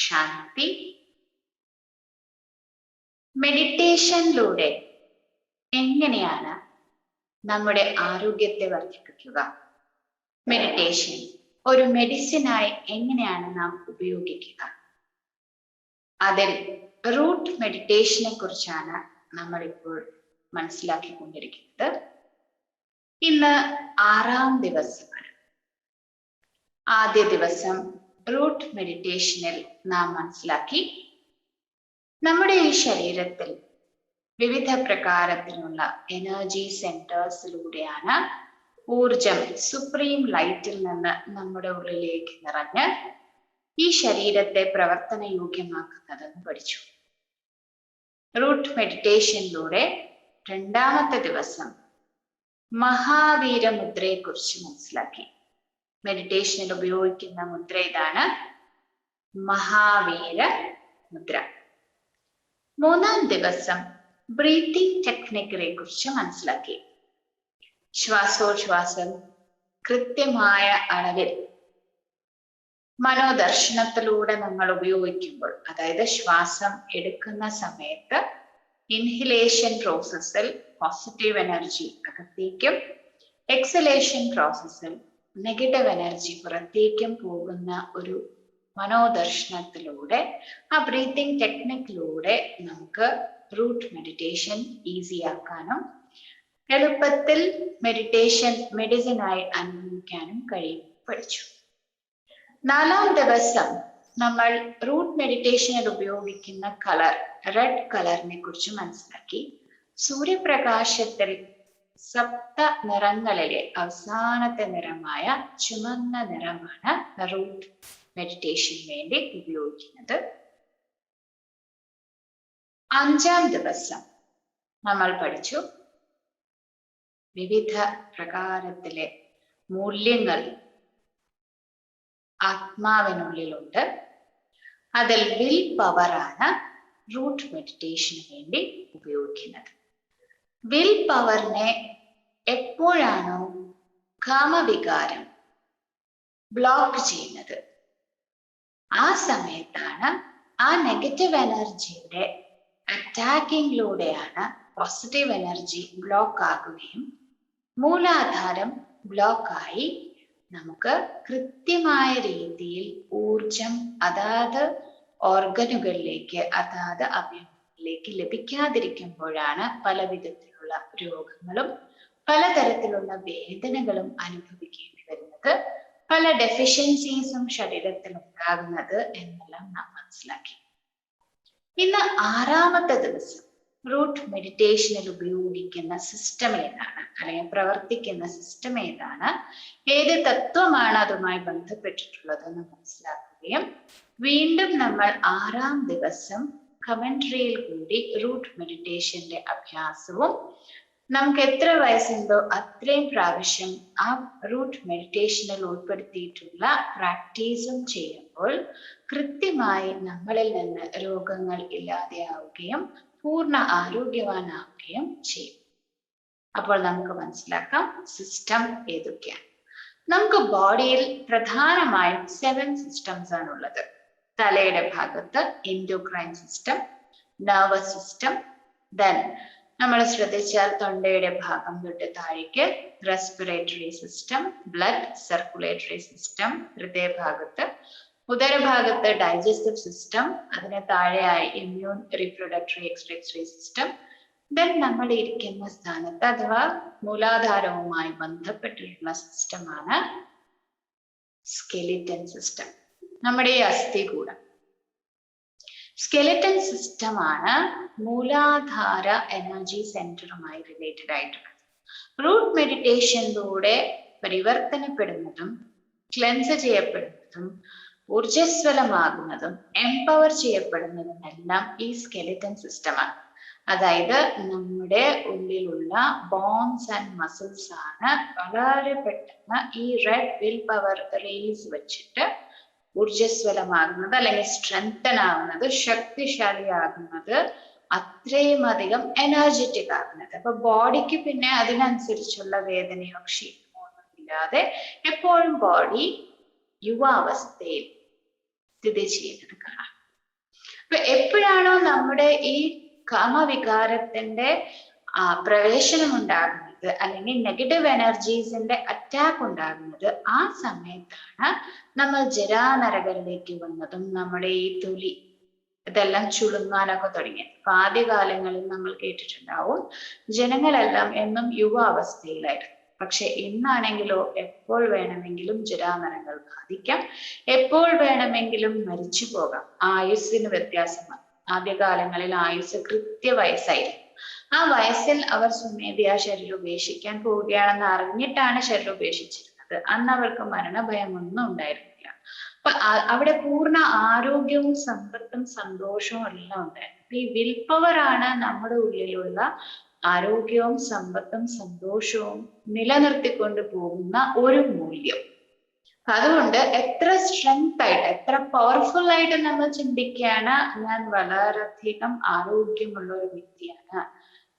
ശാന്തി. മെഡിറ്റേഷനിലൂടെ എങ്ങനെയാണ് നമ്മുടെ ആരോഗ്യത്തെ വർദ്ധിപ്പിക്കുക? മെഡിറ്റേഷൻ ഒരു മെഡിസിനായി എങ്ങനെയാണ് നാം ഉപയോഗിക്കുക? അതിൽ റൂട്ട് മെഡിറ്റേഷനെ കുറിച്ചാണ് നമ്മൾ ഇപ്പോൾ മനസ്സിലാക്കിക്കൊണ്ടിരിക്കുന്നത്. ഇന്ന് 6ാം ദിവസമാണ്. ആദ്യ ദിവസം റൂട്ട് മെഡിറ്റേഷനിൽ നാം മനസ്സിലാക്കി നമ്മുടെ ഈ ശരീരത്തിൽ വിവിധ പ്രകാരത്തിലുള്ള എനർജി സെന്റേഴ്സിലൂടെയാണ് ഊർജം സുപ്രീം ലൈറ്റിൽ നിന്ന് നമ്മുടെ ഉള്ളിലേക്ക് നിറഞ്ഞ് ഈ ശരീരത്തെ പ്രവർത്തനയോഗ്യമാക്കുന്നതെന്ന് പഠിച്ചു. റൂട്ട് മെഡിറ്റേഷനിലൂടെ 2ാമത്തെ ദിവസം മഹാവീര മുദ്രയെ കുറിച്ച് മനസ്സിലാക്കി. മെഡിറ്റേഷനിൽ ഉപയോഗിക്കുന്ന മുദ്ര ഇതാണ്, മഹാവീര മുദ്ര. 3ാം ദിവസം ബ്രീത്തിങ് ടെക്നിക്കിനെ കുറിച്ച് മനസ്സിലാക്കി. ശ്വാസോച്ഛ്വാസം കൃത്യമായ അളവിൽ മനോദർശനത്തിലൂടെ നമ്മൾ ഉപയോഗിക്കുമ്പോൾ, അതായത് ശ്വാസം എടുക്കുന്ന സമയത്ത് ഇൻഹിലേഷൻ പ്രോസസ്സിൽ പോസിറ്റീവ് എനർജി അകത്തേക്കും എക്സലേഷൻ പ്രോസസ്സിൽ നെഗറ്റീവ് എനർജി പുറത്തേക്കും പോകുന്ന ഒരു മനോദർശനത്തിലൂടെ, ആ ബ്രീത്തിങ് ടെക്നിക്കിലൂടെ നമുക്ക് റൂട്ട് മെഡിറ്റേഷൻ ഈസി ആക്കാനും എളുപ്പത്തിൽ മെഡിറ്റേഷൻ മെഡിസിനായി അനുഭവിക്കാനും കഴിയും പഠിച്ചു. 4ാം ദിവസം നമ്മൾ റൂട്ട് മെഡിറ്റേഷനിൽ ഉപയോഗിക്കുന്ന കളർ, റെഡ് കളറിനെ കുറിച്ച് മനസ്സിലാക്കി. സൂര്യപ്രകാശത്തിൽ 7 നിറങ്ങളിലെ അവസാനത്തെ നിറമായ ചുമന്ന നിറമാണ് റൂട്ട് മെഡിറ്റേഷന് വേണ്ടി ഉപയോഗിക്കുന്നത്. 5ാം ദിവസം നമ്മൾ പഠിച്ചു വിവിധ പ്രകാരത്തിലെ മൂല്യങ്ങൾ ആത്മാവിനുള്ളിലുണ്ട്. അതിൽ വിൽ പവറാണ് റൂട്ട് മെഡിറ്റേഷന് വേണ്ടി ഉപയോഗിക്കുന്നത്. വിൽ പവറിനെ എപ്പോഴാണോ കാമവികാരം ബ്ലോക്ക് ചെയ്യുന്നത്, ആ സമയത്താണ് ആ നെഗറ്റീവ് എനർജിയുടെ അറ്റാക്കിങ്ങിലൂടെയാണ് പോസിറ്റീവ് എനർജി ബ്ലോക്ക് ആകുകയും മൂലാധാരം ബ്ലോക്കായി നമുക്ക് കൃത്യമായ രീതിയിൽ ഊർജം അതാത് ഓർഗനുകളിലേക്ക് അതാത് അവയവങ്ങളിലേക്ക് ലഭിക്കാതിരിക്കുമ്പോഴാണ് പല വിധത്തിലുള്ള രോഗങ്ങളും പലതരത്തിലുള്ള വേദനകളും അനുഭവിക്കേണ്ടി വരുന്നത്, പല ഡെഫിഷ്യൻസീസും ശരീരത്തിൽ ഉണ്ടാകുന്നത് എന്നെല്ലാം നാം മനസ്സിലാക്കി. ഇന്ന് 6ാമത്തെ ദിവസം റൂട്ട് മെഡിറ്റേഷനിൽ ഉപയോഗിക്കുന്ന സിസ്റ്റം ഏതാണ്, അല്ലെങ്കിൽ പ്രവർത്തിക്കുന്ന സിസ്റ്റം ഏതാണ്, ഏത് തത്വമാണ് അതുമായി ബന്ധപ്പെട്ടിട്ടുള്ളതെന്ന് മനസ്സിലാക്കുകയും വീണ്ടും നമ്മൾ 6ാം ദിവസം കമന്ററിയിൽ കൂടി റൂട്ട് മെഡിറ്റേഷന്റെ അഭ്യാസവും നമുക്ക് എത്ര വയസ്സുണ്ടോ അത്രയും പ്രാവശ്യം ആ റൂട്ട് മെഡിറ്റേഷനിൽ ഉൾപ്പെടുത്തിയിട്ടുള്ള പ്രാക്ടീസും ചെയ്യുമ്പോൾ കൃത്യമായി നമ്മളിൽ നിന്ന് രോഗങ്ങൾ ഇല്ലാതെയാവുകയും പൂർണ്ണ ആരോഗ്യവാനാവുകയും ചെയ്യും. അപ്പോൾ നമുക്ക് മനസ്സിലാക്കാം സിസ്റ്റം ഏതൊക്കെയാണ്. നമുക്ക് ബോഡിയിൽ പ്രധാനമായും 7 സിസ്റ്റംസ് ആണുള്ളത്. തലയുടെ ഭാഗത്ത് endocrine system, nervous system, then നമ്മൾ ശ്രദ്ധിച്ചാൽ തൊണ്ടയുടെ ഭാഗം തൊട്ട് താഴേക്ക് respiratory system, blood circulatory system, ഹൃദയഭാഗത്ത്, ഉദരഭാഗത്ത് ഡൈജസ്റ്റീവ് സിസ്റ്റം, അതിന് താഴെയായി ഇമ്മ്യൂൺ റീപ്രൊഡക്ടറി എക്സ്ക്രീറ്ററി സിസ്റ്റം, ദെൻ നമ്മൾ ഇരിക്കുന്ന സ്ഥാനത്ത് അഥവാ മൂലാധാരവുമായി ബന്ധപ്പെട്ടിട്ടുള്ള സിസ്റ്റമാണ് സ്കെലിറ്റൻ സിസ്റ്റം, നമ്മുടെ ഈ അസ്ഥികൂടം. സ്കെലിറ്റൻ സിസ്റ്റമാണ് മൂലാധാര എനർജി സെന്ററുമായി റിലേറ്റഡ് ആയിട്ടുള്ളത്. റൂട്ട് മെഡിറ്റേഷനിലൂടെ പരിവർത്തനപ്പെടുന്നതും ക്ലെൻസ് ചെയ്യപ്പെടുന്നതും ഊർജ്ജസ്വലമാകുന്നതും എംപവർ ചെയ്യപ്പെടുന്നതും എല്ലാം ഈ സ്കെലിറ്റൻ സിസ്റ്റമാണ്. അതായത് നമ്മുടെ ഉള്ളിലുള്ള ബോൺസ് ആൻഡ് മസിൽസ് ആണ് വളരെ പെട്ടെന്ന് ഈ റെഡ് വിൽ പവർ റേസ് വെച്ചിട്ട് ഊർജ്ജസ്വലമാകുന്നത്, അല്ലെങ്കിൽ സ്ട്രെങ്തൻ ആകുന്നത്, ശക്തിശാലിയാകുന്നത്, അത്രയും അധികം എനർജറ്റിക് ആകുന്നത്. അപ്പൊ ബോഡിക്ക് പിന്നെ അതിനനുസരിച്ചുള്ള വേദനയോ ക്ഷീണമോ ഒന്നും ഇല്ലാതെ എപ്പോഴും ബോഡി യുവാവസ്ഥയിൽ സ്ഥിതി ചെയ്യുന്നത് കാണാം. അപ്പൊ എപ്പോഴാണോ നമ്മുടെ ഈ കാമവികാരത്തിന്റെ പ്രവേശനം ഉണ്ടാകുന്നത് അല്ലെങ്കിൽ നെഗറ്റീവ് എനർജീസിന്റെ അറ്റാക്ക് ഉണ്ടാകുന്നത്, ആ സമയത്താണ് നമ്മൾ ജരാനരകളിലേക്ക് വന്നതും നമ്മുടെ ഈ തൊലി ഇതെല്ലാം ചുളുങ്ങാനൊക്കെ തുടങ്ങിയത്. അപ്പൊ ആദ്യകാലങ്ങളിൽ നമ്മൾ കേട്ടിട്ടുണ്ടാവും ജനങ്ങളെല്ലാം എന്നും യുവാവസ്ഥയിലായിരുന്നു. പക്ഷെ ഇന്നാണെങ്കിലോ എപ്പോൾ വേണമെങ്കിലും ജരാനരകൾ ബാധിക്കാം, എപ്പോൾ വേണമെങ്കിലും മരിച്ചു പോകാം. ആയുസ്സിന് വ്യത്യാസമാണ്. ആദ്യകാലങ്ങളിൽ ആയുസ് കൃത്യവയസ്സായിരുന്നു. ആ വയസ്സിൽ അവർ സ്വമേധയാ ശരീരം ഉപേക്ഷിക്കാൻ പോവുകയാണെന്ന് അറിഞ്ഞിട്ടാണ് ശരീരം ഉപേക്ഷിച്ചിരുന്നത്. അന്ന് അവർക്ക് മരണഭയമൊന്നും ഉണ്ടായിരുന്നില്ല. അപ്പൊ അവിടെ പൂർണ്ണ ആരോഗ്യവും സമ്പത്തും സന്തോഷവും എല്ലാം ഉണ്ടായിരുന്നു. ഈ വിൽ പവർ ആണ് നമ്മുടെ ഉള്ളിലുള്ള ആരോഗ്യവും സമ്പത്തും സന്തോഷവും നിലനിർത്തിക്കൊണ്ട് പോകുന്ന ഒരു മൂല്യം. അതുകൊണ്ട് എത്ര സ്ട്രെങ്ത് ആയിട്ട്, എത്ര പവർഫുൾ ആയിട്ട് നമ്മൾ ചിന്തിക്കുകയാണ്, ഞാൻ വളരെയധികം ആരോഗ്യമുള്ള ഒരു വ്യക്തിയാണ്,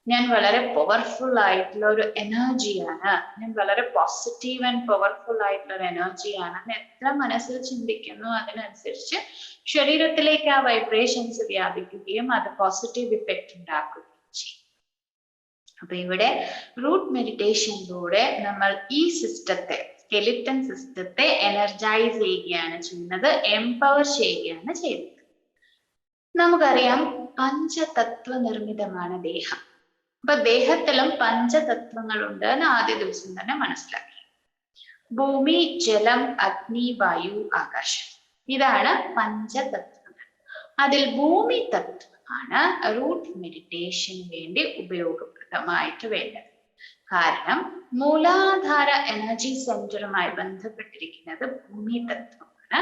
ഞാൻ വളരെ പവർഫുൾ ആയിട്ടുള്ള ഒരു എനർജിയാണ്, ഞാൻ വളരെ പോസിറ്റീവ് ആൻഡ് പവർഫുൾ ആയിട്ടുള്ള ഒരു എനർജിയാണ്, എത്ര മനസ്സിൽ ചിന്തിക്കുന്നു അതിനനുസരിച്ച് ശരീരത്തിലേക്ക് ആ വൈബ്രേഷൻസ് വ്യാപിക്കുകയും അത് പോസിറ്റീവ് ഇഫക്റ്റ് ഉണ്ടാക്കുകയും ചെയ്യും. അപ്പൊ ഇവിടെ റൂട്ട് മെഡിറ്റേഷനിലൂടെ നമ്മൾ ഈ സിസ്റ്റത്തെ, സ്കെലിറ്റൻ സിസ്റ്റത്തെ എനർജൈസ് ചെയ്യുകയാണ് ചെയ്യുന്നത്, എംപവർ ചെയ്യുകയാണ് ചെയ്യുന്നത്. നമുക്കറിയാം പഞ്ചതത്വ നിർമ്മിതമാണ് ദേഹം. അപ്പൊ ദേഹത്തിലും പഞ്ചതത്വങ്ങൾ ഉണ്ട് എന്ന് ആദ്യ ദിവസം തന്നെ മനസ്സിലാക്കി. ഭൂമി, ജലം, അഗ്നി, വായു, ആകാശം, ഇതാണ് പഞ്ചതത്വങ്ങൾ. അതിൽ ഭൂമി തത്വമാണ് റൂട്ട് മെഡിറ്റേഷന് വേണ്ടി ഉപയോഗപ്രദമായിട്ട് വേണ്ടത്. കാരണം മൂലാധാര എനർജി സെന്ററുമായി ബന്ധപ്പെട്ടിരിക്കുന്നത് ഭൂമി തത്വമാണ്.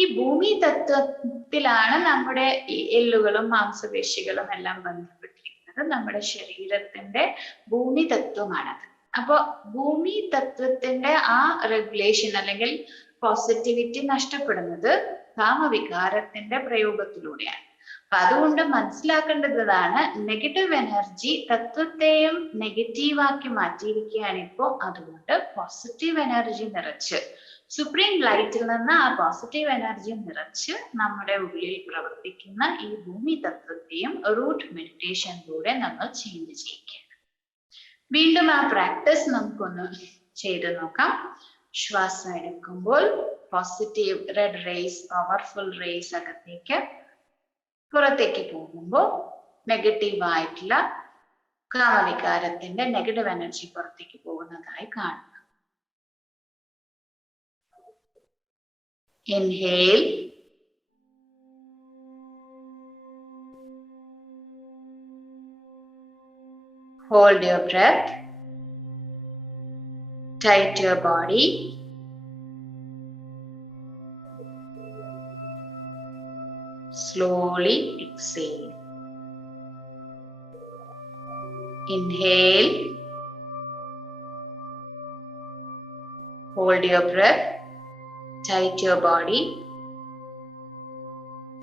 ഈ ഭൂമി തത്വത്തിലാണ് നമ്മുടെ ഈ എല്ലുകളും മാംസപേശികളും എല്ലാം ബന്ധപ്പെട്ടിരിക്കുന്നത്. നമ്മുടെ ശരീരത്തിന്റെ ഭൂമി തത്വമാണത്. അപ്പൊ ഭൂമി തത്വത്തിന്റെ ആ റെഗുലേഷൻ അല്ലെങ്കിൽ പോസിറ്റിവിറ്റി നഷ്ടപ്പെടുന്നത് കാമവികാരത്തിന്റെ പ്രയോഗത്തിലൂടെയാണ്. അപ്പൊ അതുകൊണ്ട് മനസ്സിലാക്കേണ്ടതാണ്, നെഗറ്റീവ് എനർജി തത്വത്തെയും നെഗറ്റീവാക്കി മാറ്റിയിരിക്കുകയാണ് ഇപ്പോൾ. അതുകൊണ്ട് പോസിറ്റീവ് എനർജി നിറച്ച്, സുപ്രീം ലൈറ്റിൽ നിന്ന് ആ പോസിറ്റീവ് എനർജി നിറച്ച് നമ്മുടെ ഉള്ളിൽ പ്രവർത്തിക്കുന്ന ഈ ഭൂമി തത്വത്തെയും റൂട്ട് മെഡിറ്റേഷനിലൂടെ നമ്മൾ ചേഞ്ച് ചെയ്യിക്കുകയാണ്. വീണ്ടും ആ പ്രാക്ടീസ് നമുക്കൊന്ന് ചെയ്ത് നോക്കാം. ശ്വാസം എടുക്കുമ്പോൾ positive red rays, powerful rays അകത്തേക്ക്, പുറത്തേക്ക് പോകുമ്പോൾ നെഗറ്റീവ് ആയിട്ടുള്ള കാമവികാരത്തിന്റെ നെഗറ്റീവ് എനർജി പുറത്തേക്ക് പോകുന്നതായി കാണുക. Inhale, hold your breath, tight your body, slowly exhale. Inhale, hold your breath, tight your body.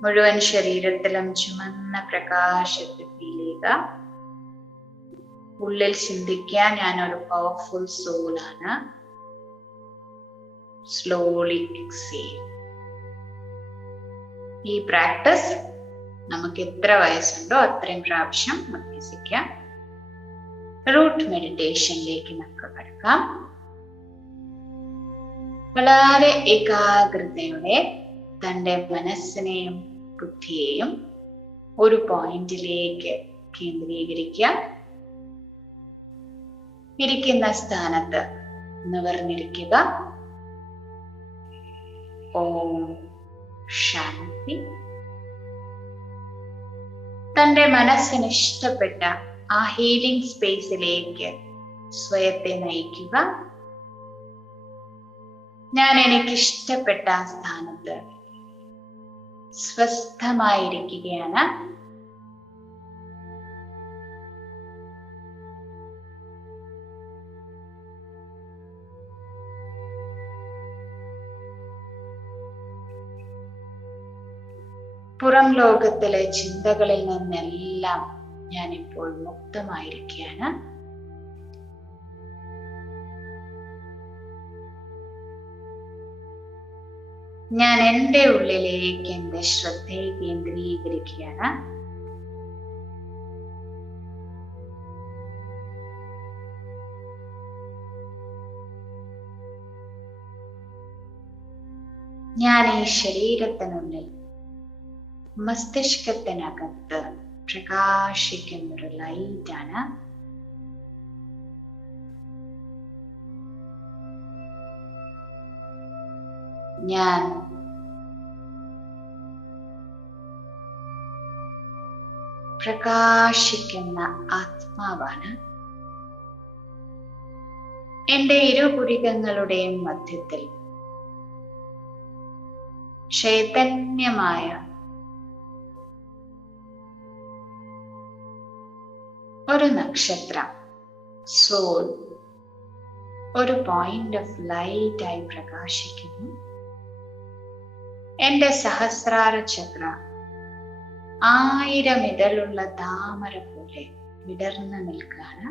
മുഴുവൻ ശരീരത്തിലും ചുമന്ന പ്രകാശത്തെ ഫീൽ ചെയ്യുക. ഉള്ളിൽ ചിന്തിക്കുക, ഞാനൊരു പവർഫുൾ സോളാണ്. Slowly excel. ഈ പ്രാക്ടീസ് നമുക്ക് എത്ര വയസ്സുണ്ടോ അത്രയും പ്രാവശ്യം അഭ്യസിക്കാം. റൂട്ട് മെഡിറ്റേഷനിലേക്ക് നമുക്ക് കടക്കാം. വളരെ ഏകാഗ്രതയോടെ തൻ്റെ മനസ്സിനെയും ബുദ്ധിയെയും ഒരു പോയിന്റിലേക്ക് കേന്ദ്രീകരിക്കുക. ഇരിക്കുന്ന സ്ഥാനത്ത് നിവർന്നിരിക്കുക. ഓം ശാന്തി. തൻ്റെ മനസ്സിന് ഇഷ്ടപ്പെട്ട ആ ഹീലിംഗ് സ്പേസിലേക്ക് സ്വയത്തെ നയിക്കുക. ഞാൻ എനിക്കിഷ്ടപ്പെട്ട ആ സ്ഥാനത്ത് സ്വസ്ഥമായിരിക്കുകയാണ്. പുറം ലോകത്തിലെ ചിന്തകളിൽ നിന്നെല്ലാം ഞാനിപ്പോൾ മുക്തമായിരിക്കുകയാണ്. ഞാൻ എൻ്റെ ഉള്ളിലേക്ക് എൻ്റെ ശ്രദ്ധയെ കേന്ദ്രീകരിക്കുകയാണ്. ഞാൻ ഈ ശരീരത്തിനുള്ളിൽ മസ്തിഷ്കത്തിനകത്ത് പ്രകാശിക്കുന്നൊരു ലൈറ്റാണ്. ഞാൻ പ്രകാശിക്കുന്ന ആത്മാവാണ്. എൻ്റെ ഇരുപുരികങ്ങളുടെയും മധ്യത്തിൽ ചൈതന്യമായ ഒരു നക്ഷത്രം, സോൾ, ഒരു പോയിന്റ് ഓഫ് ലൈറ്റ് ആയി പ്രകാശിക്കുന്നു. എൻ്റെ സഹസ്രാര ചക്ര 1000 ഇതളുള്ള താമര പോലെ വിടർന്നു നിൽക്കുകയാണ്.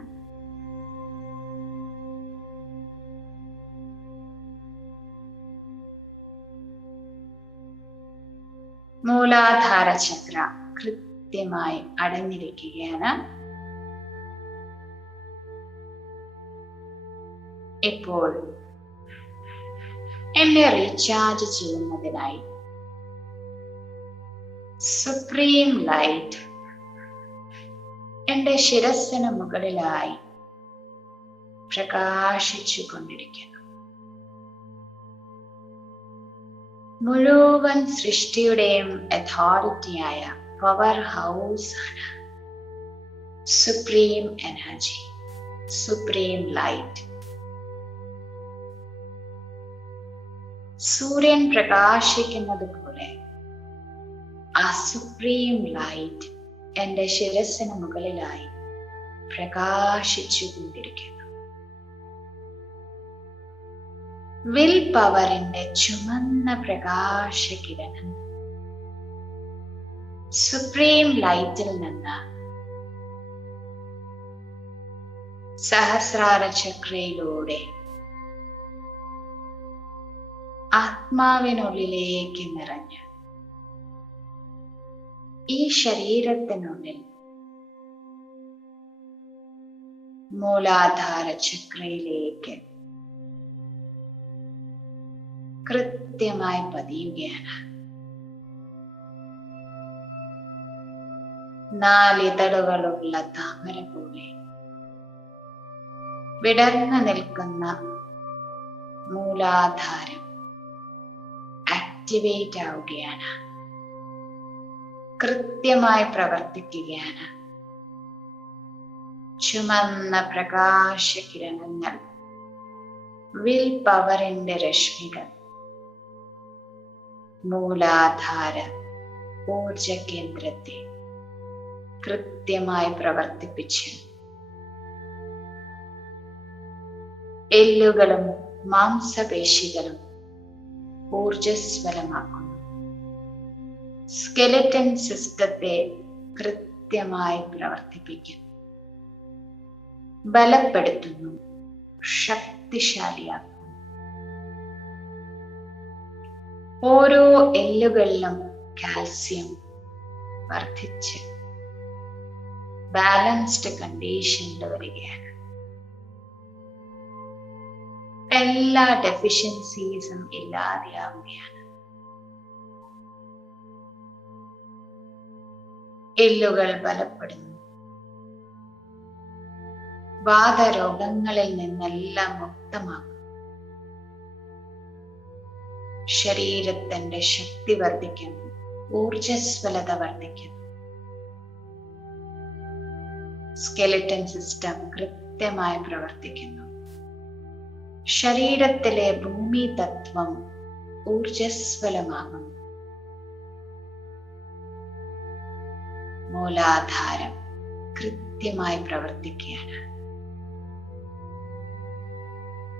മൂലാധാര ചക്ര കൃത്യമായി അടഞ്ഞിരിക്കുകയാണ്. ഇപ്പോൾ എന്നെ റീചാർജ് ചെയ്യുന്നതിനായി സുപ്രീം ലൈറ്റ് എൻ്റെ ശിരസ്സിന് മുകളിലായി പ്രകാശിച്ചു കൊണ്ടിരിക്കുന്നു. മുഴുവൻ സൃഷ്ടിയുടെയും അതോറിറ്റിയായ പവർ ഹൗസ് ആണ് സുപ്രീം എനർജി, സുപ്രീം ലൈറ്റ്. സൂര്യൻ പ്രകാശിക്കുന്നത് പോലെ ആ സുപ്രീം ലൈറ്റ് എൻ്റെ ശിരസ്സിന് മുകളിലായി പ്രകാശിച്ചു കൊണ്ടിരിക്കുന്നു. വിൽ പവറിന്റെ ചുമന്ന പ്രകാശകിരണം സുപ്രീം ലൈറ്റിൽ നിന്ന് സഹസ്രാര ചക്രയിലൂടെ ആത്മാവിനുള്ളിലേക്ക് നിറഞ്ഞ് ഈ ശരീരത്തിനുള്ളിൽ മൂലാധാര ചക്രയിലേക്ക് കൃത്യമായി പതിയുകയാണ്. 4 ഇതളുകളുള്ള താമര പോലെ വിടർന്നു നിൽക്കുന്ന മൂലാധാരം ആക്ടിവേറ്റ് ആവുകയാണ്, കൃത്യമായി പ്രവർത്തിക്കുകയാണ്. ചുമന്ന പ്രകാശകിരണങ്ങൾ, വിൽ പവറിന്റെ രശ്മികൾ മൂലാധാര ഊർജ കേന്ദ്രത്തെ കൃത്യമായി പ്രവർത്തിപ്പിച്ച് എല്ലുകളും മാംസപേശികളും ഊർജസ്വലമാക്കുന്നു. സ്കെലറ്റൻ സിസ്റ്റത്തെ കൃത്യമായി പ്രവർത്തിപ്പിക്കുന്നു, ബലപ്പെടുത്തുന്നു, ശക്തിശാലിയാക്കുന്നു. ഓരോ എല്ലുകളിലും കാൽസ്യം വർദ്ധിച്ച് ബാലൻസ്ഡ് കണ്ടീഷനിൽ വരികയാണ്. എല്ലാ ഡെഫിഷ്യൻസീസും ഇല്ലാതെയാവുകയാണ്. എല്ലുകൾ ബലപ്പെടുന്നു. വാതരോഗങ്ങളിൽ നിന്നെല്ലാം മുക്തമാകും. ശരീരത്തിന്റെ ശക്തി വർദ്ധിക്കുന്നു, ഊർജസ്വലത വർദ്ധിക്കുന്നു. സ്കെലറ്റൻ സിസ്റ്റം കൃത്യമായി പ്രവർത്തിക്കുന്നു. ശരീരത്തിലെ ഭൂമി തത്വം ഊർജസ്വലമാകുന്നു. മൂലാധാരം കൃത്യമായി പ്രവർത്തിക്കുകയാണ്.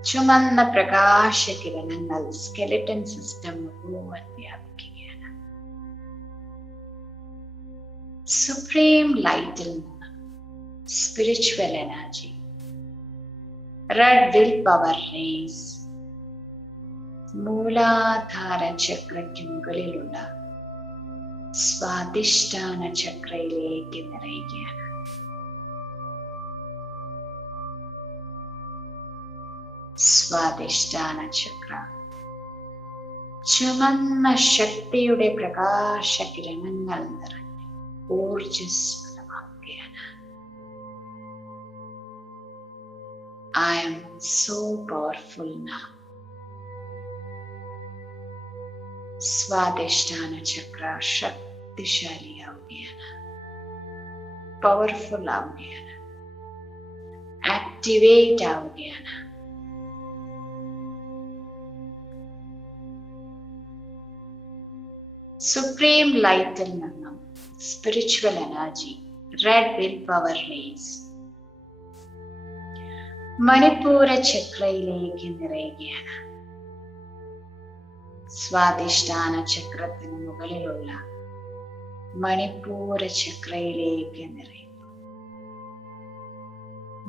ചുമന്ന പ്രകാശകിരണങ്ങൾ സ്കെലറ്റൻ സിസ്റ്റം മുഴുവൻ വ്യാപിക്കുകയാണ്. സുപ്രീം ലൈറ്റിൽ നിന്ന് spiritual energy, red will power rays Muladhara ചക്രയ്ക്ക് മുകളിലുള്ള സ്വാധിഷ്ഠാന ചക്രയിലേക്ക് നിറയുകയാണ്. സ്വാധിഷ്ഠാന ചക്ര ചുമന്ന ശക്തിയുടെ പ്രകാശ കിരണങ്ങൾ നിറഞ്ഞ് ഊർജ്ജസ്വലമാവുകയാണ്. I am so powerful now. Swadhishthana chakra ശക്തിശാലിയാവുകയാണ്, പവർഫുൾ ആവുകയാണ്, ആക്ടിവേറ്റ് ആവുകയാണ്. സുപ്രീം ലൈറ്റിൽ നിന്നും spiritual energy red will power rays Manipura ചക്രയിലേക്ക് നിറയുകയാണ്. സ്വാധിഷ്ഠാന ചക്രത്തിന് മുകളിലുള്ള മണിപ്പൂര ചക്രയിലേക്ക് നിറയുന്നു.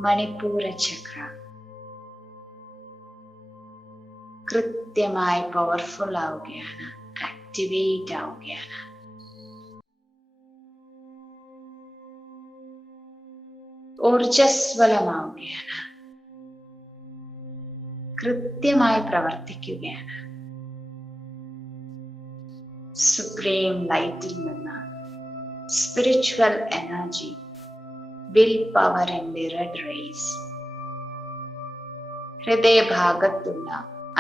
മണിപ്പൂര ചക്ര കൃത്യമായി പവർഫുൾ ആവുകയാണ്, ആക്ടിവേറ്റ് ആവുകയാണ്. ഊർജസ്വലമാവുകയാണ്, കൃത്യമായി പ്രവർത്തിക്കുകയാണ്. സുപ്രീം ലൈറ്റിൽ നിന്ന് സ്പിരിച്വൽ എനർജി വിൽ പവറിന്റെ റെഡ് റേസ് ഹൃദയഭാഗത്തുള്ള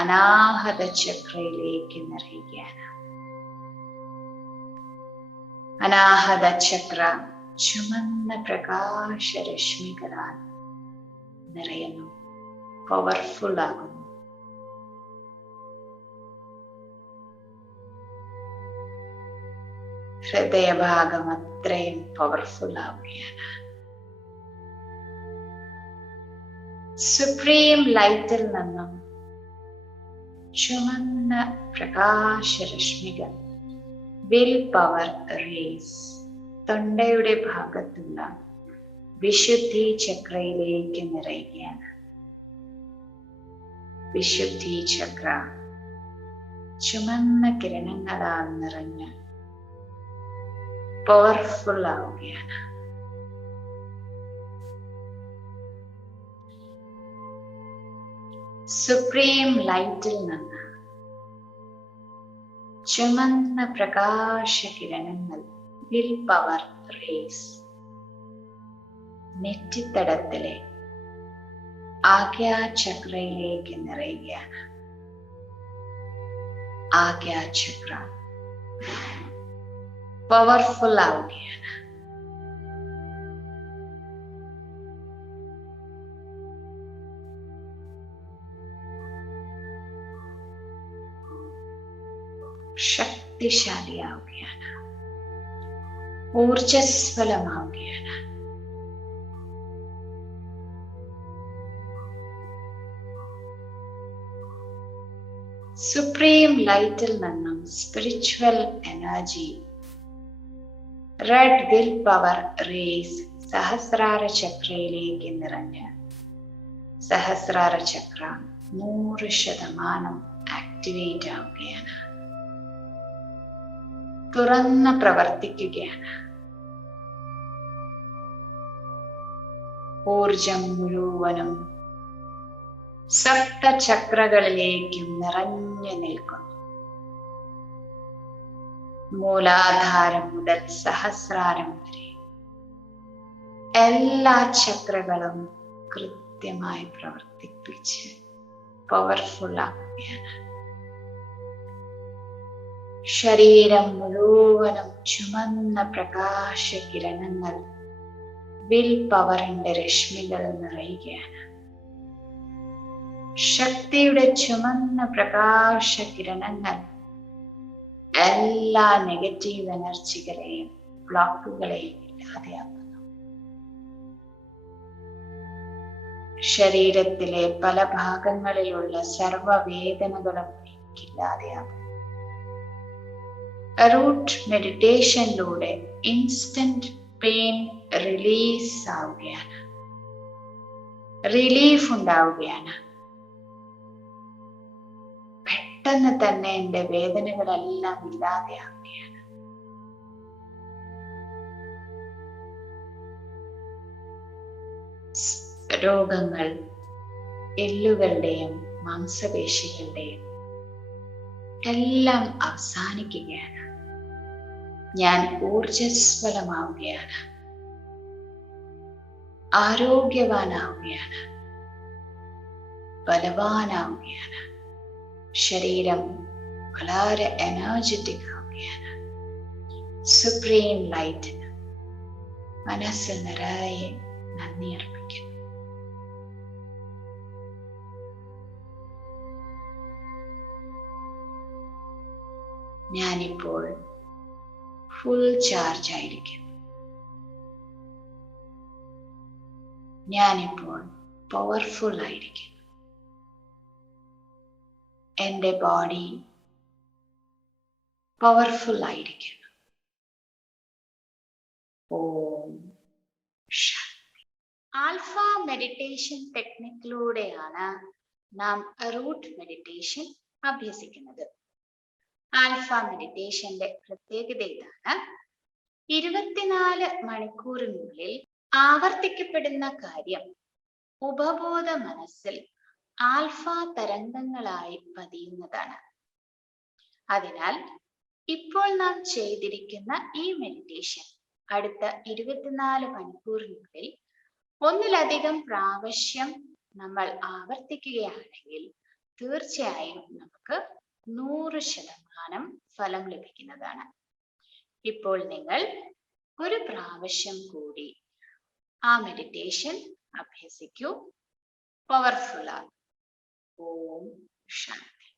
അനാഹത ചക്രയിലേക്ക് നിറയുകയാണ്. അനാഹത ചക്ര ചുമന്ന പ്രകാശരശ്മികളാൽ നിറയുന്നു, പവർഫുൾ ആകുന്നു. ഹൃദയഭാഗം അത്രയും പവർഫുൾ ആവുകയാണ്. സുപ്രീം ലൈറ്റിൽ നിന്നും ചുമന്ന പ്രകാശരശ്മികൾ വിൽ പവർ റേസ് തൊണ്ടയുടെ ഭാഗത്തുള്ള വിശുദ്ധി ചക്രയിലേക്ക് നിറയുകയാണ്. വിശുദ്ധി ചക്ര ചുമന്ന കിരണങ്ങളാൽ നിറഞ്ഞ് പവർഫുൾ ആവുകയാണ്. സുപ്രീം ലൈറ്റിൽ നിന്ന് ചുമന്ന പ്രകാശ കിരണങ്ങൾ വിൽ പവർ റേസ് നെറ്റിത്തടത്തിലെ ആഗ്യാചക്രയിലേക്ക് നിറയുകയാണ്. ആഗ്യാചക്ര പവർഫുൾ ആവുകയാണ്. ശക്തിശാലിയാവുകയാണ്, ഊർജസ്വലമാവുകയാണ്. സുപ്രീം ലൈറ്റിൽ നിന്നും spiritual energy red will power rays Sahasrara ചക്രയിലേക്ക് നിറഞ്ഞ് സഹസ്രാര ചക്ര 100% ആക്ടിവേറ്റ് ആവുകയാണ്, തുറന്ന് പ്രവർത്തിക്കുകയാണ്. ഊർജം മുഴുവനും സപ്തചക്രകളിലേക്കും നിറഞ്ഞു നിൽക്കുന്നു. മൂലാധാരം മുതൽ സഹസ്രാരം വരെ എല്ലാ ചക്രകളും കൃത്യമായി പ്രവർത്തിപ്പിച്ച് പവർഫുൾ ആക്കുകയാണ്. ശരീരം മുഴുവനും ചുമന്ന പ്രകാശ കിരണങ്ങൾ വിൽ പവറിന്റെ രശ്മികൾ നിറയുകയാണ്. ശക്തിയുടെ ചുമന്ന പ്രകാശ കിരണങ്ങൾ എല്ലാ നെഗറ്റീവ് എനർജികളെയും ബ്ലോക്കുകളെയും ഇല്ലാതെയാക്കുന്നു. ശരീരത്തിലെ പല ഭാഗങ്ങളിലുള്ള സർവവേദനകളും ഇല്ലാതെയാകും. റൂട്ട് മെഡിറ്റേഷനിലൂടെ ഇൻസ്റ്റന്റ് പെയിൻ റിലീസ് ആവുകയാണ്, റിലീഫ് ഉണ്ടാവുകയാണ്. പെട്ടെന്ന് തന്നെ എൻ്റെ വേദനകളെല്ലാം ഇല്ലാതെയാവുകയാണ്. രോഗങ്ങൾ എല്ലുകളുടെയും മാംസപേശികളുടെയും എല്ലാം അവസാനിക്കുകയാണ്. ഞാൻ ഊർജ്ജസ്വലമാവുകയാണ്, ആരോഗ്യവാനാവുകയാണ്, ബലവാനാവുകയാണ്. ശരീരം വളരെ എനർജറ്റിക് ആവുകയാണ്. സുപ്രീം ലൈറ്റിന് മനസ്സിൽ നിറയെ നന്ദി അർപ്പിക്കുന്നു. ഞാനിപ്പോൾ ഫുൾ ചാർജ് ആയിരിക്കുന്നു. ഞാനിപ്പോൾ പവർഫുൾ ആയിരിക്കുന്നു. എൻ്റെ ബോഡി പവർഫുൾ ആയിരിക്കുന്നു. ഓം ശാന്തി. ആൽഫ മെഡിറ്റേഷൻ ടെക്നിക്കിലൂടെയാണ് നാം റൂട്ട് മെഡിറ്റേഷൻ അഭ്യസിക്കുന്നത്. ആൽഫ മെഡിറ്റേഷന്റെ പ്രത്യേകത ഇതാണ്: 24 മണിക്കൂറിനുള്ളിൽ ആവർത്തിക്കപ്പെടുന്ന കാര്യം ഉപബോധ മനസ്സിൽ ആൽഫ തരംഗങ്ങളായി പതിയുന്നതാണ്. അതിനാൽ ഇപ്പോൾ നാം ചെയ്തിരിക്കുന്ന ഈ മെഡിറ്റേഷൻ അടുത്ത 24 മണിക്കൂറിനുള്ളിൽ ഒന്നിലധികം പ്രാവശ്യം നമ്മൾ ആവർത്തിക്കുകയാണെങ്കിൽ തീർച്ചയായും നമുക്ക് 100% ഫലം ലഭിക്കുന്നതാണ്. ഇപ്പോൾ നിങ്ങൾ ഒരു പ്രാവശ്യം കൂടി ആ മെഡിറ്റേഷൻ അഭ്യസിക്കൂ. പവർഫുൾ ആണ്. ഓം ശാന്തി.